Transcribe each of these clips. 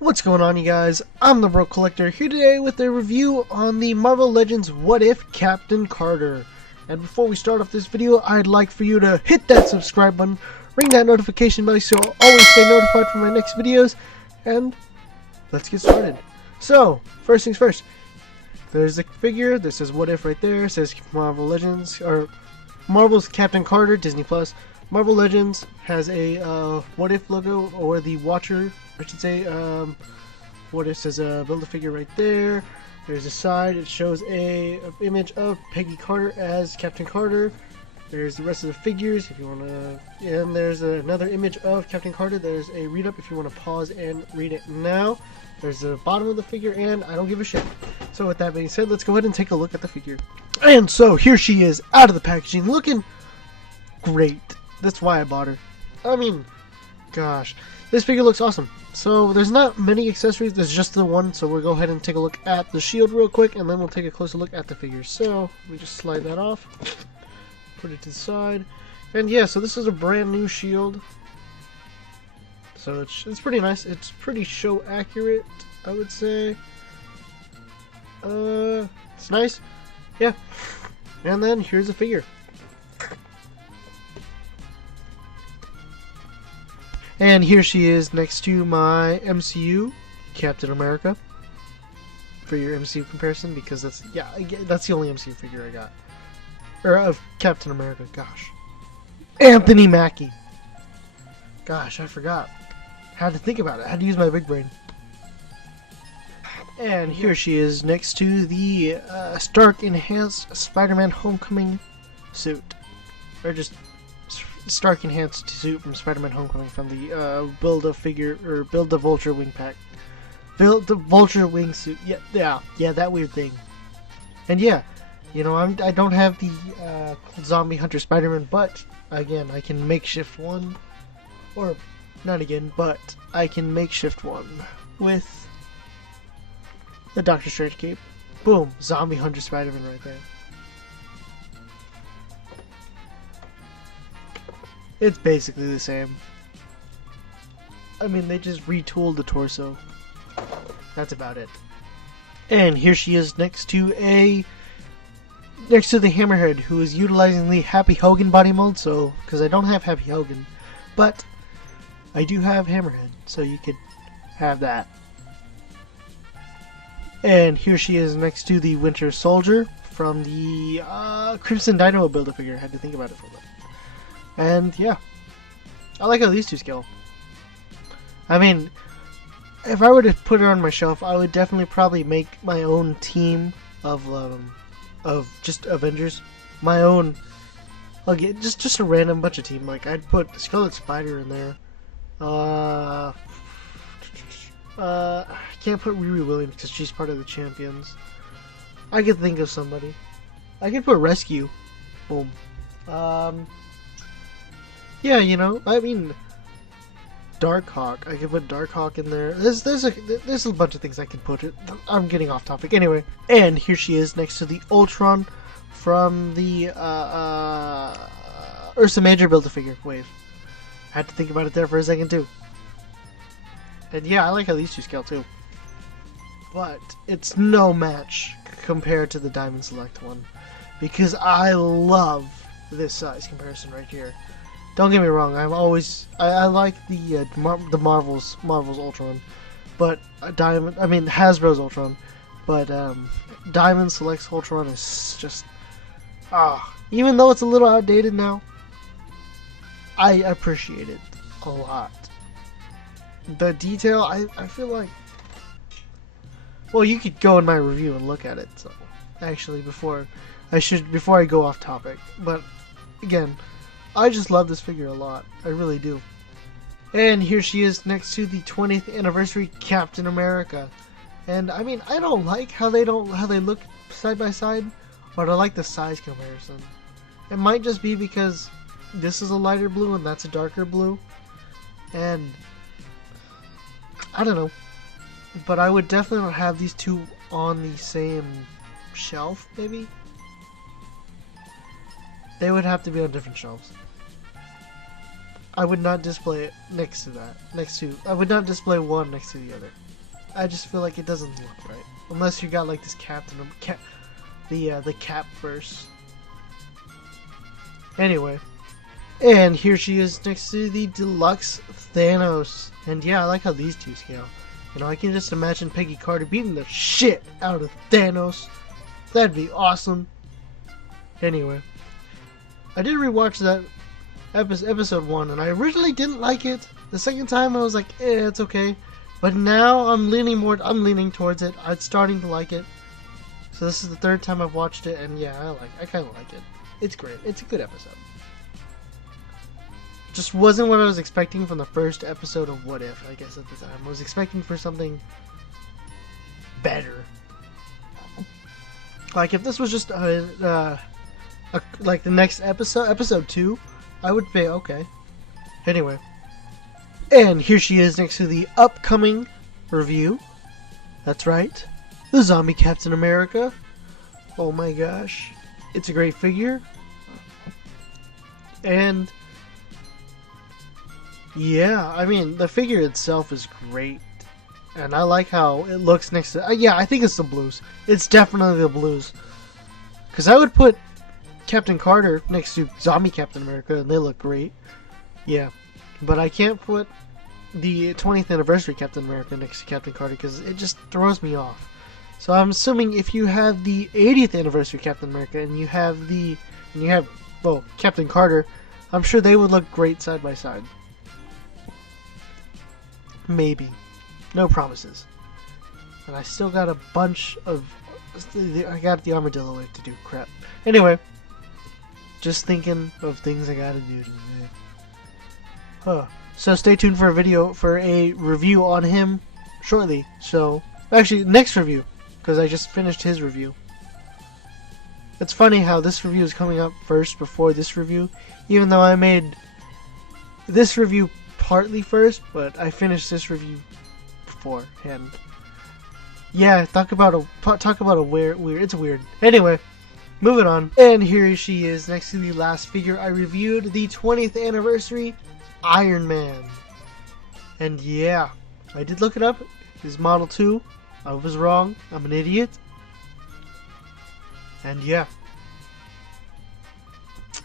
What's going on, you guys? I'm the Bro Collector here today with a review on the Marvel Legends What If Captain Carter. And before we start off this video, I'd like for you to hit that subscribe button, ring that notification bell so you'll always stay notified for my next videos, and let's get started. So, first things first, there's the figure that says What If right there. It says Marvel Legends, or Marvel's Captain Carter, Disney Plus. Marvel Legends has a What If logo, or the Watcher, I should say. What If says build a figure right there. There's a side, it shows a image of Peggy Carter as Captain Carter. There's the rest of the figures if you want to, and there's another image of Captain Carter. There's a read up if you want to pause and read it now. There's the bottom of the figure, and I don't give a shit. So with that being said, let's go ahead and take a look at the figure. And so here she is out of the packaging, looking great. That's why I bought her. I mean, gosh, this figure looks awesome. So there's not many accessories, there's just the one, so we'll go ahead and take a look at the shield real quick, and then we'll take a closer look at the figure. So we just slide that off, put it to the side, and yeah, so this is a brand new shield. So it's pretty nice. It's pretty show accurate, I would say. It's nice, yeah. And then here's the figure. And here she is next to my MCU Captain America for your MCU comparison, because that's the only MCU figure I got, or of Captain America. Gosh, Anthony Mackie. Gosh, I forgot. Had to think about it. Had to use my big brain. And here she is next to the Stark Enhanced Spider-Man Homecoming suit, or just Stark Enhanced suit from Spider-Man Homecoming from the Build-A-Figure, or Build-A-Vulture Wing Pack. Build-A-Vulture Wing suit. Yeah, that weird thing. And yeah, you know, I don't have the Zombie Hunter Spider-Man, but again, I can makeshift one. Or, not again, but I can makeshift one with the Doctor Strange cape. Boom, Zombie Hunter Spider-Man right there. It's basically the same. I mean, they just retooled the torso. That's about it. And here she is next to the Hammerhead, who is utilizing the Happy Hogan body mold. So, because I don't have Happy Hogan, but I do have Hammerhead, so you could have that. And here she is next to the Winter Soldier from the Crimson Dynamo Build-A-Figure. I had to think about it for a bit. And yeah, I like how these two scale. I mean, if I were to put her on my shelf, I would definitely probably make my own team of just Avengers. My own, okay, just a random bunch of team. Like I'd put Scarlet Spider in there. I can't put Riri Williams because she's part of the Champions. I could think of somebody. I could put Rescue. Boom. Yeah, you know, I mean, Darkhawk. I could put Darkhawk in there. There's a bunch of things I can put. I'm getting off topic. Anyway, and here she is next to the Ultron from the Ursa Major Build-A-Figure wave. Had to think about it there for a second too. And yeah, I like how these two scale too. But it's no match compared to the Diamond Select one, because I love this size comparison right here. Don't get me wrong. I like the Marvel's Ultron, but Hasbro's Ultron, but Diamond Select's Ultron is just even though it's a little outdated now, I appreciate it a lot. The detail, I feel like, well, you could go in my review and look at it. So actually, before I go off topic, but again, I just love this figure a lot. I really do. And here she is next to the 20th anniversary Captain America. And I mean, I don't like how they look side by side, but I like the size comparison. It might just be because this is a lighter blue and that's a darker blue. And I don't know. But I would definitely not have these two on the same shelf, maybe. They would have to be on different shelves. I would not display it next to that. I would not display one next to the other. I just feel like it doesn't look right. Unless you got like this the cap first. Anyway. And here she is next to the deluxe Thanos. And yeah, I like how these two scale. You know, I can just imagine Peggy Carter beating the shit out of Thanos. That'd be awesome. Anyway. I did rewatch that episode 1, and I originally didn't like it. The second time I was like, it's okay. But now I'm leaning towards it. I'm starting to like it. So this is the third time I've watched it, and yeah, I kind of like it. It's great. It's a good episode. Just wasn't what I was expecting from the first episode of What If, I guess, at the time. I was expecting for something better. Like, if this was just like the next episode 2, I would say okay. Anyway. And here she is next to the upcoming review. That's right. The Zombie Captain America. Oh my gosh. It's a great figure. And yeah, I mean, the figure itself is great. And I like how it looks next to... yeah, I think it's the blues. It's definitely the blues. Because I would put Captain Carter next to Zombie Captain America, and they look great. Yeah. But I can't put the 20th anniversary Captain America next to Captain Carter, because it just throws me off. So I'm assuming if you have the 80th anniversary Captain America, and you have well, Captain Carter, I'm sure they would look great side by side. Maybe. No promises. And I still got a bunch of... I got the armadillo wave to do. Crap. Anyway. Just thinking of things I gotta do today. Huh. So stay tuned for a review on him shortly. So, actually, next review. Because I just finished his review. It's funny how this review is coming up first before this review. Even though I made this review partly first, but I finished this review beforehand. Yeah, talk about a weird. It's weird. Anyway, moving on. And here she is next to the last figure I reviewed, the 20th anniversary Iron Man. And yeah, I did look it up. It's Model 2. I was wrong. I'm an idiot. And yeah.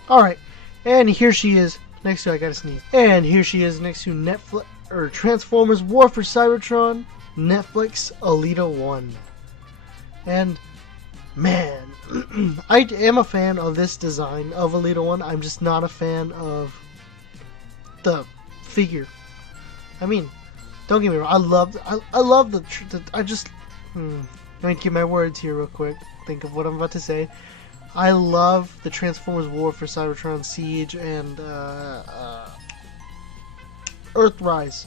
Alright. And here she is next to... I gotta sneeze. And here she is next to Netflix... or Transformers War for Cybertron. Netflix Alita 1. And... man... I am a fan of this design of Alita 1. I'm just not a fan of... the figure. I mean... don't get me wrong. I love the... I just... let me get my words here real quick. Think of what I'm about to say. I love the Transformers War for Cybertron Siege and Earthrise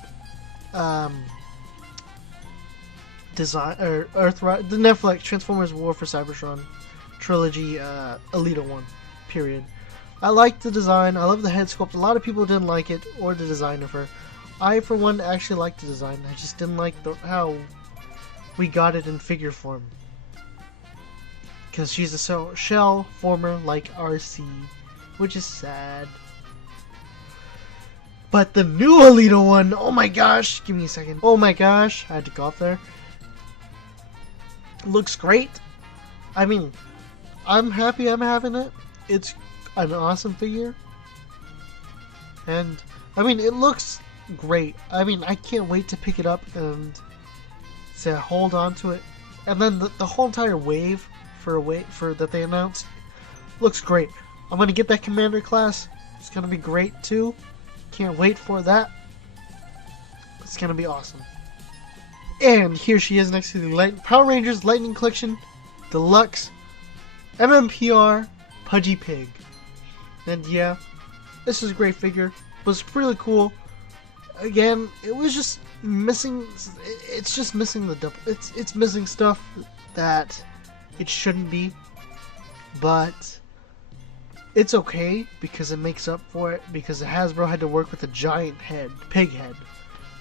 design, or Earthrise, the Netflix Transformers War for Cybertron trilogy, Alita 1. Period. I like the design. I love the head sculpt. A lot of people didn't like it or the design of her. I, for one, actually liked the design. I just didn't like how we got it in figure form. Because she's a shell former like RC, which is sad. But the new Alita 1, oh my gosh, give me a second. Oh my gosh, I had to go off there. Looks great. I mean, I'm happy I'm having it. It's an awesome figure. And, I mean, it looks great. I mean, I can't wait to pick it up and to hold on to it. And then the whole entire wave for that they announced looks great. I'm gonna get that Commander class. It's gonna be great too. Can't wait for that. It's gonna be awesome. And here she is next to the Power Rangers Lightning Collection Deluxe MMPR Pudgy Pig. And yeah, this is a great figure. It was really cool. Again, it was just missing. It's just missing the double. It's missing stuff that it shouldn't be, but it's okay because it makes up for it, because Hasbro had to work with a giant head, pig head.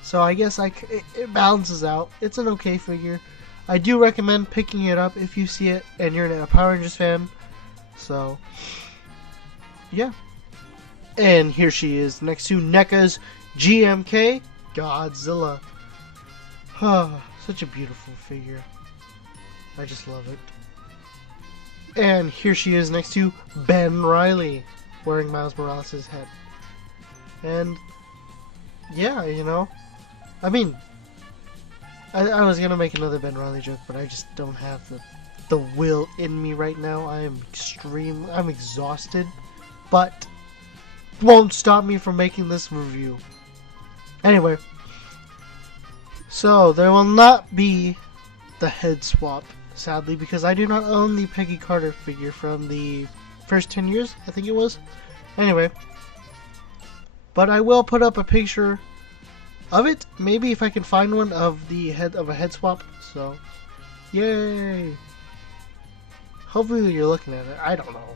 So I guess it balances out. It's an okay figure. I do recommend picking it up if you see it and you're a Power Rangers fan. So yeah. And here she is next to NECA's GMK Godzilla. Such a beautiful figure. I just love it. And here she is next to Ben Reilly, wearing Miles Morales' head. And yeah, you know, I mean, I was gonna make another Ben Reilly joke, but I just don't have the will in me right now. I'm exhausted, but won't stop me from making this review. Anyway, so there will not be the head swap, sadly, because I do not own the Peggy Carter figure from the first 10 years, I think it was. Anyway, but I will put up a picture of it, maybe if I can find one of the head swap. So, yay! Hopefully you're looking at it. I don't know.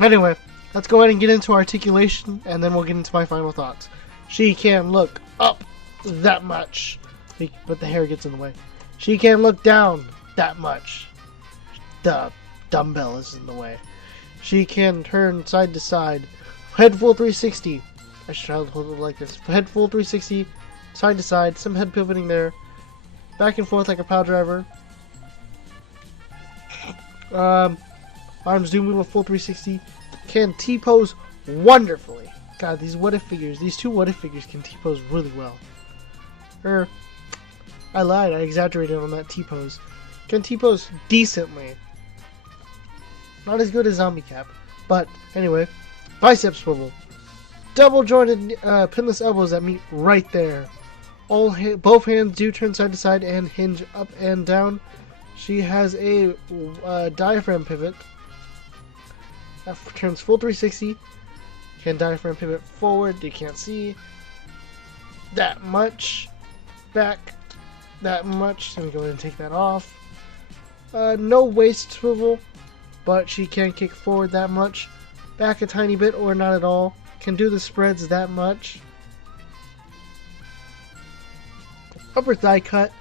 Anyway, let's go ahead and get into articulation, and then we'll get into my final thoughts. She can look up that much, but the hair gets in the way. She can look down that much. The dumbbell is in the way. She can turn side to side. Head full 360. I should try to hold it like this. Head full 360, side to side. Some head pivoting there. Back and forth like a power driver. Arms do move a full 360. Can T-pose wonderfully. God, these what if figures, these two what if figures can T-pose really well. I lied, I exaggerated on that T-pose. Can T-pose decently. Not as good as Zombie Cap, but anyway. Bicep swivel. Double jointed pinless elbows that meet right there. Both hands do turn side to side and hinge up and down. She has a diaphragm pivot that turns full 360. Can diaphragm pivot forward. You can't see that much. Back that much. Let me go ahead and take that off. No waist swivel, but she can kick forward that much. Back a tiny bit or not at all. Can do the spreads that much. Upper thigh cut.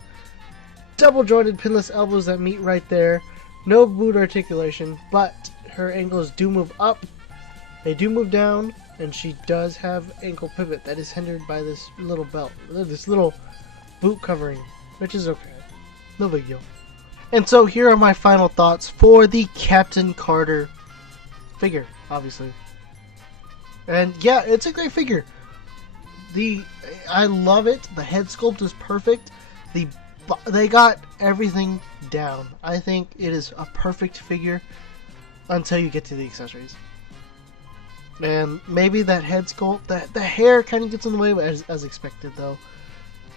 Double jointed pinless elbows that meet right there. No boot articulation, but her ankles do move up. They do move down, and she does have ankle pivot that is hindered by this little belt. This little boot covering, which is okay. No big deal. And so here are my final thoughts for the Captain Carter figure, obviously. And yeah, it's a great figure. I love it. The head sculpt is perfect. They got everything down. I think it is a perfect figure until you get to the accessories. And maybe that head sculpt, the hair kind of gets in the way as expected though.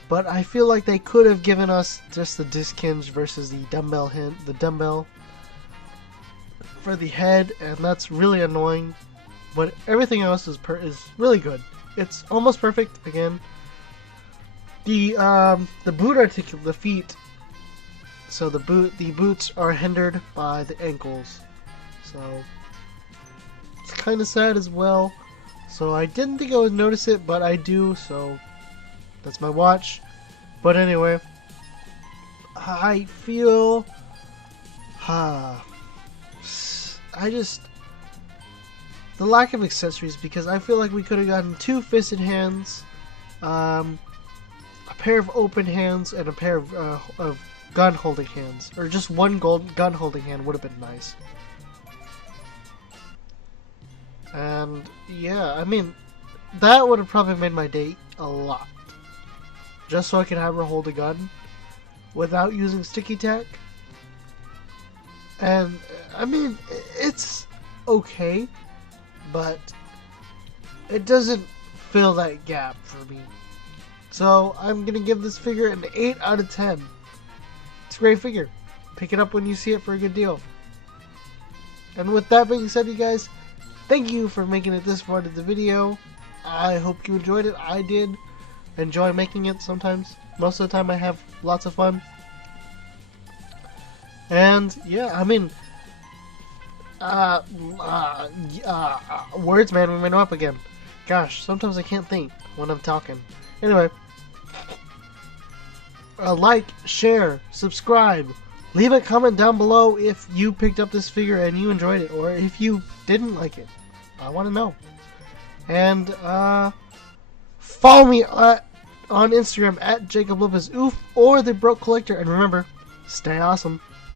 But I feel like they could have given us just the disc hinge versus the dumbbell for the head, and that's really annoying. But everything else is really good. It's almost perfect again. The boot the feet. So the boots are hindered by the ankles. So it's kind of sad as well. So I didn't think I would notice it, but I do. So that's my watch. But anyway, I feel the lack of accessories, because I feel like we could have gotten 2 fisted hands, a pair of open hands, and a pair of gun holding hands, or just one gun holding hand would have been nice. And yeah, I mean, that would have probably made my day a lot. Just so I could have her hold a gun without using sticky tack. And I mean, it's okay, but it doesn't fill that gap for me. So I'm gonna give this figure an 8 out of 10. It's a great figure. Pick it up when you see it for a good deal. And with that being said, you guys, thank you for making it this far to the video. I hope you enjoyed it. I did enjoy making it sometimes. Most of the time I have lots of fun. And yeah, I mean, words, man, we went up again. Gosh, sometimes I can't think when I'm talking. Anyway, like, share, subscribe, leave a comment down below if you picked up this figure and you enjoyed it, or if you didn't like it. I want to know. And follow me on Instagram at JacobLopezOof or The Broke Collector. And remember, stay awesome.